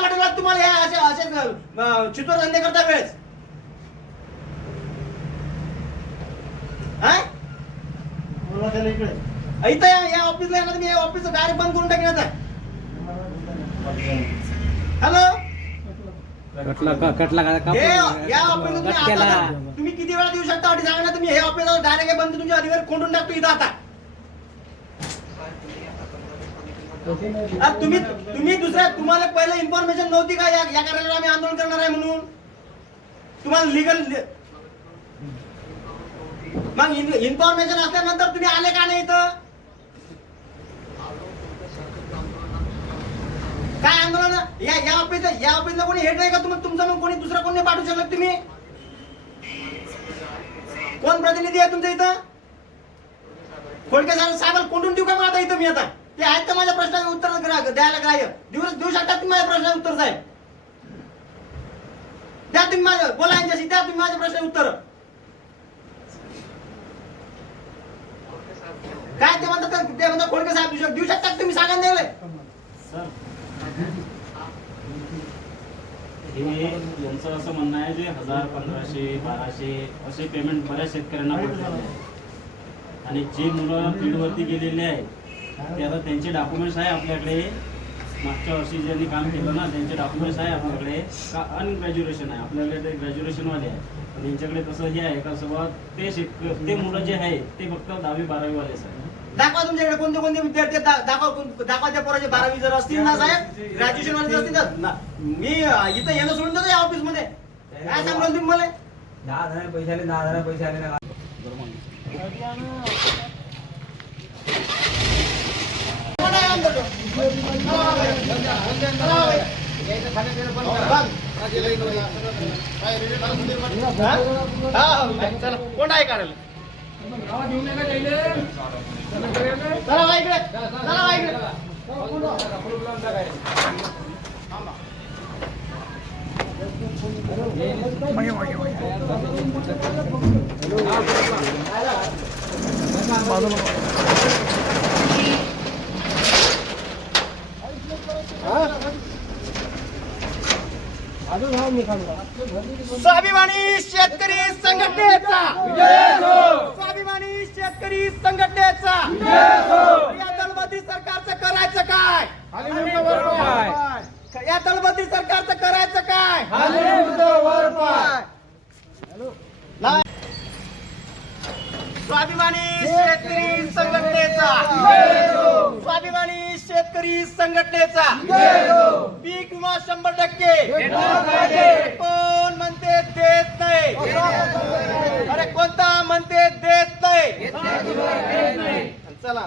काय वाटलं लागा तुम्हाला या असे असे चितोर धंदे करता वेळेस? हा? इथं या या ऑफिसला येणार मी ऑफिस डायरेक्ट बंद करून आता. हॅलो कटला का कटला का का या ऑफिसला तुम्ही किती वेळा देऊ शकता? सांगा ना तुम्ही. हे ऑफिस डायरेक्ट बंद तुमच्या अधिकारी कोंडून टाकतो इथं आता. तुम्ही तुम्ही दुसऱ्या तुम्हाला पहिलं इन्फॉर्मेशन नव्हती का या या कार्यालयाला आम्ही आंदोलन करणार आहे म्हणून? तुम्हाला लिगल मग इन्फॉर्मेशन असल्यानंतर तुम्ही आले का नाही इथं? काय आंदोलन? या या ऑफिस या ऑफिसला कोणी हेड नाही का तुम्ही तुमचं मग कोणी दुसरा कोणी पाठवू शकत तुम्ही? कोण प्रतिनिधी आहे तुमच्या इथं? खोडके साहेब कोंडून देऊ का मग आता इथं मी आता? ते आहेत तर माझ्या प्रश्नाचं उत्तर द्यायला काय दिवस देऊ शकतात तुम्ही माझ्या प्रश्नाचं उत्तर साहेब. द्या तुम्ही माझं बोला यांच्याशी द्या तुम्ही माझ्या प्रश्नाचं उत्तर. काय ते म्हणतात ते म्हणतात खोडके साहेब देऊ देऊ शकता तुम्ही सांगा ना द्यायला हे यांचं असं म्हणणं आहे जे हजार पंधराशे बाराशे असे पेमेंट बऱ्याच शेतकऱ्यांना पडलेले आहे आणि जे मुलं फील्डवरती गेलेले आहेत ते आता त्यांचे डॉक्युमेंट्स आहे आपल्याकडे. मागच्या वर्षी ज्यांनी काम केलं ना त्यांचे डॉक्युमेंट्स आहे आपल्याकडे. का अनग्रॅज्युएशन आहे. आपल्याकडे ते ग्रॅज्युएशनवाले आहे पण यांच्याकडे तसं हे आहे का सर्व ते शेतक ते मुलं जे आहे ते फक्त दहावी बारावीवालेच आहे दाखवा तुमच्याकडे कोणते कोणते विद्यार्थी आहेत, दा- दाखवा कोण- दाखवा त्या पोराचे बारावी जर असतील ना साहेब. ग्रॅज्युएशन वाले असतील तर. ना- मी अं, इथं येणं सोडून देतो या ऑफिसमध्ये. काय सांगाल तुम्ही मला? दहा हजार पैसे आले दहा हजार पैसे आले ना आहे आमदार तो? चला बाबा. चला बाबा. हा? हा, हा, चला कोण आहे कार्यालय चला इकडे चला. इकडे स्वाभिमानी शेतकरी संघटनेचा. स्वाभिमानी शेतकरी संघटनेचा. या दलबद्री सरकारचं करायचं काय? या दलबद्री सरकारचं करायचं काय? स्वाभिमानी शेतकरी संघटनेचा. स्वाभिमानी शेतकरी संघटनेचा. पीक विमा शंभर टक्के. कोण म्हणते देत नाही. अरे कोणता म्हणते देत नाही. चला.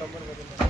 नंबर बदल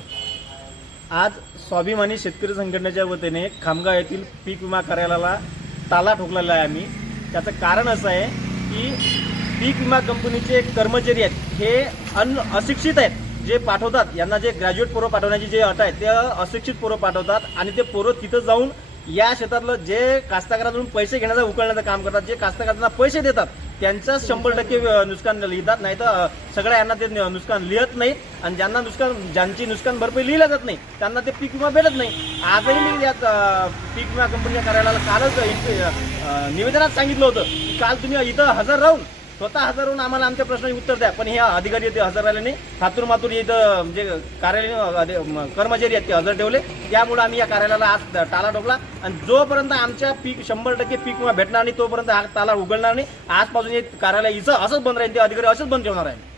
आज स्वाभिमानी शेतकरी संघटनेच्या वतीने खामगाव येथील पीक विमा कार्यालयाला ताला ठोकलेला आहे आम्ही. त्याचं कारण असं आहे की पीक विमा कंपनीचे कर्मचारी आहेत हे अन अशिक्षित आहेत जे पाठवतात. यांना जे ग्रॅज्युएट पोरं पाठवण्याची जे अट आहे ते अशिक्षित पोरं पाठवतात आणि ते पोरं तिथं जाऊन या शेतातलं जे कास्तकाराकडून पैसे घेण्याचं उकळण्याचं काम करतात जे कास्तकारांना पैसे देतात त्यांचं शंभर टक्के नुकसान लिहितात नाही तर सगळ्या यांना ते नुकसान लिहत नाहीत. आणि ज्यांना नुकसान ज्यांची नुकसान भरपाई लिहिलं जात नाही त्यांना ते पीक विमा भेटत नाही. आजही मी या पीक विमा कंपनीच्या कार्यालयाला कालच इथे, निवेदनात सांगितलं होतं की काल तुम्ही इथं हजर राहून स्वतः हजर होऊन आम्हाला आमच्या प्रश्नाची उत्तर द्या. पण हे अधिकारी ते हजर राहिले नाही थातूर मातूर इथं जे कार्यालय कर्मचारी आहेत ते हजर ठेवले. त्यामुळे आम्ही या कार्यालयाला आज टाला ठोकला. आणि जोपर्यंत आमच्या पीक शंभर टक्के पीक विमा भेटणार नाही तोपर्यंत हा ताला उघडणार नाही. आजपासून हे कार्यालय इथं असंच बंद राहील ते अधिकारी असंच बंद ठेवणार आहे